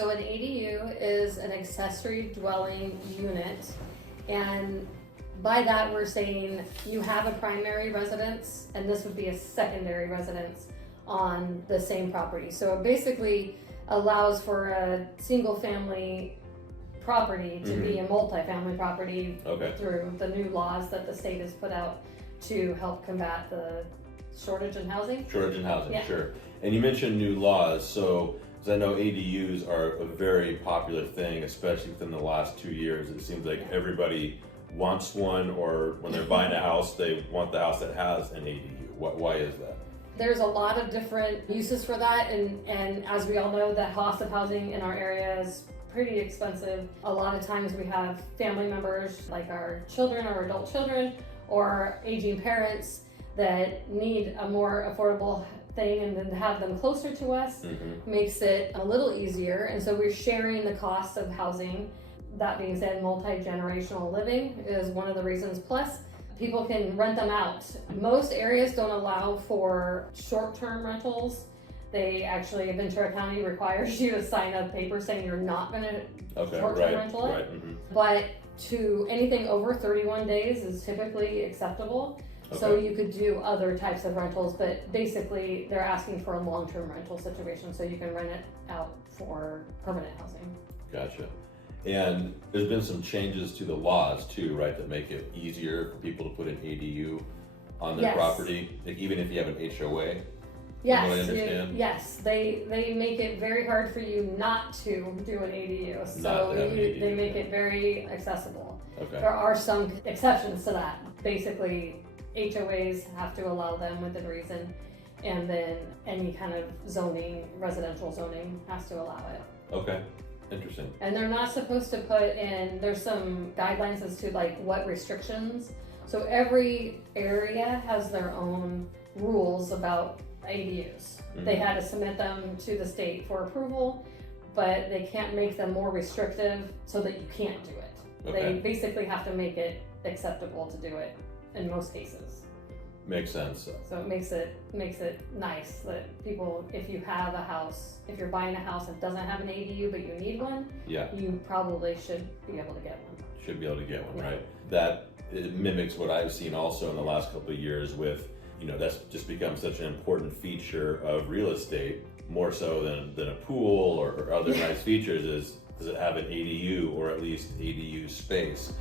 So an ADU is an accessory dwelling unit, and by that we're saying you have a primary residence, and this would be a secondary residence on the same property. So it basically allows for a single family property to be a multifamily property through the new laws that the state has put out to help combat the shortage in housing. Yeah. Sure. And you mentioned new laws, so because I know ADUs are a very popular thing, especially within the last 2 years. It seems like everybody wants one, or when they're buying a house, they want the house that has an ADU. Why is that? There's a lot of different uses for that, and as we all know, the cost of housing in our area is pretty expensive. A lot of times we have family members, like our children or adult children, or aging parents that need a more affordable thing, and then to have them closer to us makes it a little easier. And so we're sharing the cost of housing. That being said, multi-generational living is one of the reasons. Plus, people can rent them out. Most areas don't allow for short-term rentals. They actually, Ventura County requires you to sign a paper saying you're not going to short-term rental it. But to anything over 31 days is typically acceptable. So you could do other types of rentals, but basically they're asking for a long-term rental situation so you can rent it out for permanent housing. Gotcha. And there's been some changes to the laws too, right, that make it easier for people to put an ADU on their property, like even if you have an HOA. Yes, they make it very hard for you not to do an ADU. So they make it very accessible. There are some exceptions to that. Basically, HOAs have to allow them within reason, and then any kind of zoning, residential zoning, has to allow it. Okay, interesting. And they're not supposed to put in, there's some guidelines as to like what restrictions. So every area has their own rules about ADUs. They had to submit them to the state for approval, but they can't make them more restrictive so that you can't do it. They basically have to make it acceptable to do it in most cases. Makes sense. So it makes it nice that people, if you have a house, if you're buying a house that doesn't have an ADU but you need one, you probably should be able to get one. Right? That it mimics what I've seen also in the last couple of years with, that's just become such an important feature of real estate, more so than a pool or other nice features, is does it have an ADU or at least ADU space?